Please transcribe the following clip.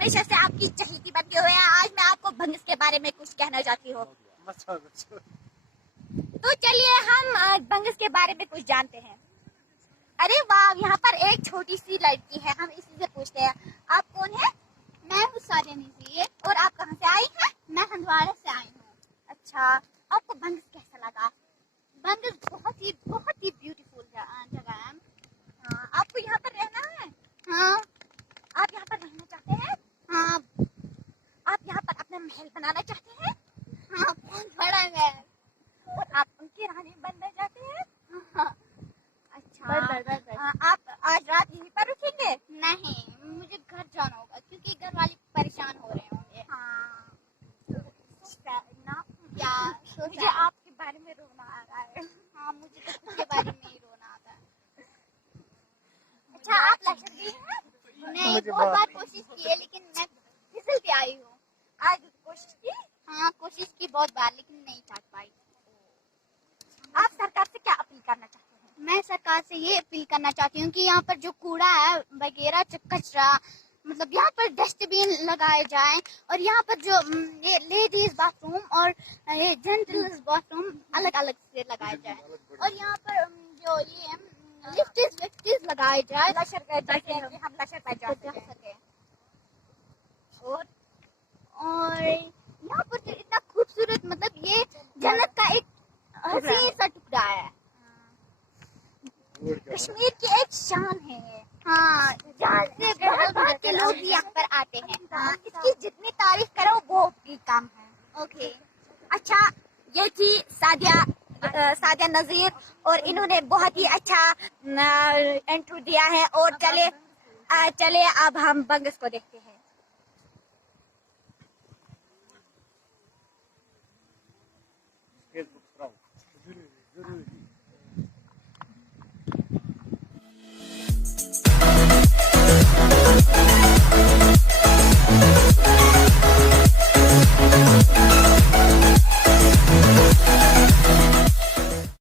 हमेशा से आपकी चहेती बनते हुए हैं। आज मैं आपको बंगस के बारे में कुछ कहना चाहती हूँ। तो चलिए हम बंगस के बारे में कुछ जानते हैं। अरे वाह, यहाँ पर एक छोटी सी लड़की है। हम इसी से पूछते हैं, आप कौन है? मैं हूँ सादिया नज़ीर। और आप कहाँ से आई हैं? मैं हंदवाड़ा से आई हूँ। अच्छा, आपको बंगस कैसा लगा? बंगस बहुत ही ब्यूटीफुल जगह है। हाँ, आपको यहाँ पर रहना है? हाँ। आप यहाँ पर रहना चाहते हैं? हाँ। आप यहाँ पर अपना महल बनाना चाहते हैं? हाँ, बहुत बड़ा है। और आप उनकी रानी बनना चाहते हैं? हाँ। अच्छा, आप आज रात यहीं पर रुकेंगे? नहीं, मुझे घर जाना होगा क्योंकि घर वाले परेशान हो रहे होंगे। हाँ। क्या मुझे आपके बारे में रोना आ रहा है। हाँ, मुझे तो खुद के बारे में ही रोना आता है। अच्छा, आप लश्कर गई हैं? नहीं, बहुत बार कोशिश की है लेकिन मैं फिसल के आई हूँ। आज कोशिश की? हाँ, कोशिश की बहुत बार लेकिन नहीं चाह पाई। आप सरकार से क्या अपील करना चाहते हैं? मैं सरकार से ये अपील करना चाहती हूँ कि यहाँ पर जो कूड़ा है वगैरह कचरा, मतलब यहाँ पर डस्टबिन लगाए जाए और यहाँ पर जो ये लेडीज बाथरूम और ये जेंटल्स बाथरूम अलग अलग से लगाए जाए और यहाँ पर जो ये लिफ्ट लगाए जाए हम लश्कर पर जा सके। और यहाँ पर जो इतना खूबसूरत, मतलब ये जन्नत का एक हसीन सा टुकड़ा है। कश्मीर की एक शान है। हाँ, जहाँ से बहुत के लोग भी यहाँ पर आते हैं। हाँ, इसकी जितनी तारीफ करो वो भी कम है। ओके। अच्छा, ये थी सादिया नज़ीर और इन्होंने बहुत ही अच्छा इंट्रो दिया है। और चले अब हम बंगस को देखते हैं।